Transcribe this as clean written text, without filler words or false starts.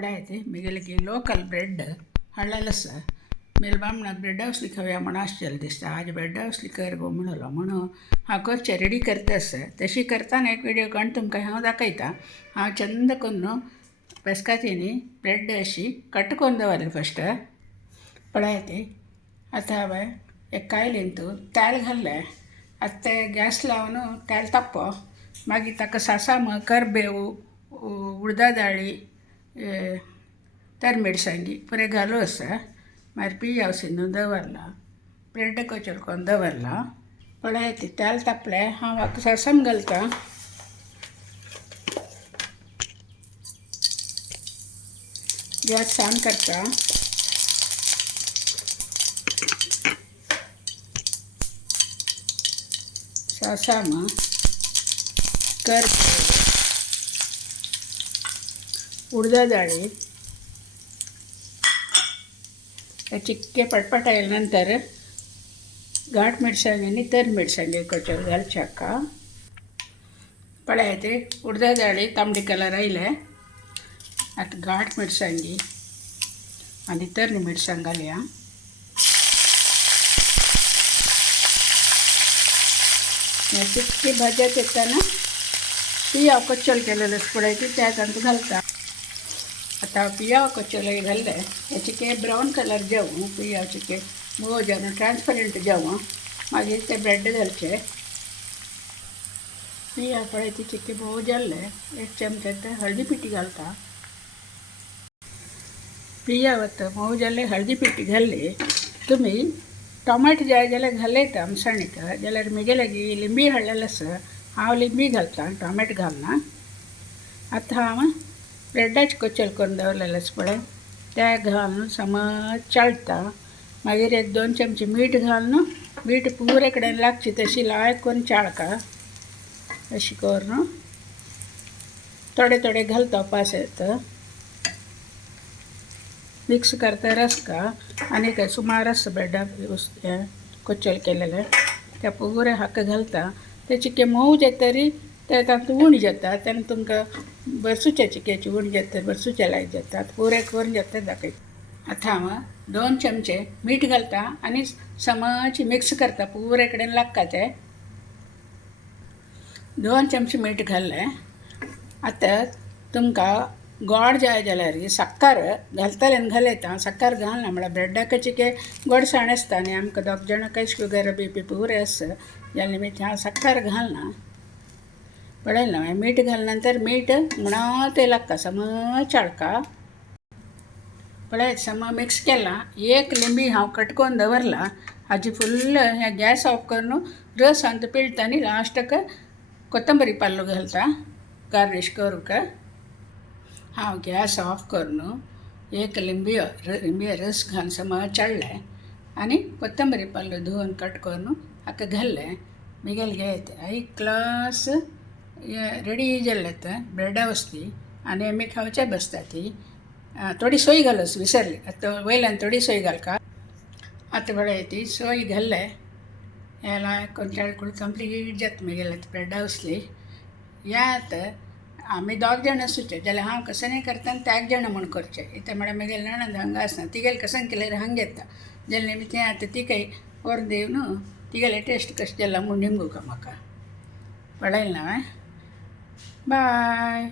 पडायचे मिगेलकी local bread हळलस mail बामणा bread हावसली खव्या म्हणून आसचेलें दिसता आज ब्रेड हावसली कर गो म्हणलो म्हणून हांव करचें रेडी करता तशी करताना एक व्हिडिओ काडून तुमकां हांव दाखयतां. हांव चंद करून पेस्काचीनी ब्रेड अशी कट करून दवरली फस्ट पळयते. आतां हांवें एक कायलीन तूं तेल घाल्लें. आतां तें गॅस लावन तेल ताप्पो मागीर ताका सासाम करबेव उडदा दाळी तरमिरसांगी पुरे घालूं मागीर पिय हावसिनू दवरला ब्रेड कचर करून दवरला. पळयती तेल तापलें हांव हाका सासम घालता. गॅस ऑन करता. सासाम करबेव उडदा दाळी चिक्के पटपट आयल्यानंतर घाट मिरसांगी तर मिरसांगी कचर घालचे हाका. पळयते उडदा दाळी तांबडी कलर आयले. आतां घाट मिरसांगी आनी तर मिरसांग घालया. चिक्की भाजत येताना पियाव कच्चल केलेले पळयती त्या तांतूं घालता. आतां पियाव कच्चल घाल्ले हेचे के ब्रावन कलर जावं पियावचे के मोव जावन ट्रान्सपरंट जावं मागीर ते ब्रेड घालचे. पियाव पळयती चिक्के मोव जाल्ले एक चमचे हळदी पिठी घालता. पियाव मोव जाल्ले हळदी पिठी घाल्ली. तुमी टोमाट जाय जाल्यार घालयता आमसाणीक जाल्यार म्हजे लागीं लिंबी हाडलेले आसा हांव लिंबी घालता टोमाट घालना. आतां हांव ब्रेडाचे कचल करून दवरलेले आसा पळय ते घालून समज चाळटा. मागीर एक 2 चमचे मीठ घालून मीठ पुरे कडेन लागची तशी लायक करून चाळका. अशी करून थोडे थोडे घालता पास येता मिक्स करता रसका. आनी काय सुमार आसा ब्रेडा कच्चल केलेले ते पुरे हाका घालता. ते चिके मोव जातरी ते तातूंत उण जाता तेन्ना तुमकां बरसूच्या चिक्याची उण जाता बरसूच्या लायक जाता पुरे करून जाता दाखयता. आतां हांव 2 चमचे मीठ घालता आनी समज मिक्स करता पुरे कडेन लागता ते 2 चमचे मीठ घाल्ले. आतां तुमकां गोड जाय जाल्यार साखर घालतले आनी घालयता. साखर घालना म्हळ्यार ब्रेडाक चिके गोडसाण आसता आनी आमकां 2 जाणांक शुगर बीपी पुरे आसा जाल्या निमित्त हांव साखर घालना. पळयलें हांवें मीठ घाल्या नंतर मीठ म्हणा ते लागता समज चाळका. पळय समज मिक्स केला. एक लिंबी हांव कट करून दवरला. हाजी फुल्ल हें गॅस ऑफ करून रस अंत पिळटा आनी लास्टाक कोथंबरी पालो घालता गार्निश करूंक. हांव गॅस ऑफ करून एक लिंबी रस घालून समज चाळलें आनी कोथंबरी पालो धुवन कट करून हाका घाल्लें. मिगेल घेयत एक ग्लास रेडी जाल्लेत ब्रेडा वसली आनी आमी खावचे बसता ती. थोडी सोय घालस विसरली आतां वयल्यान थोडी सोय घालका. आतां पळय ती सोय घाल्ले हेला कोणच्या कंप्लीट जाता मिगेले ब्रेडा वसली. यात आमी 2 जाण आसूचे जाल्यार हांव कसं करता आनी 3 जाणां म्हूण करचें. इथे म्हळ्यार म्हगेले नणंद हांगा आसना तिगेले कसं केल्यार हांगा येता जाल्यार निमित्त तें आतां तिकाय व्हरून दिवन तिगेले टेस्ट कशें जाला म्हूण निमगुका म्हाका. पळयलें हांवें. बाय.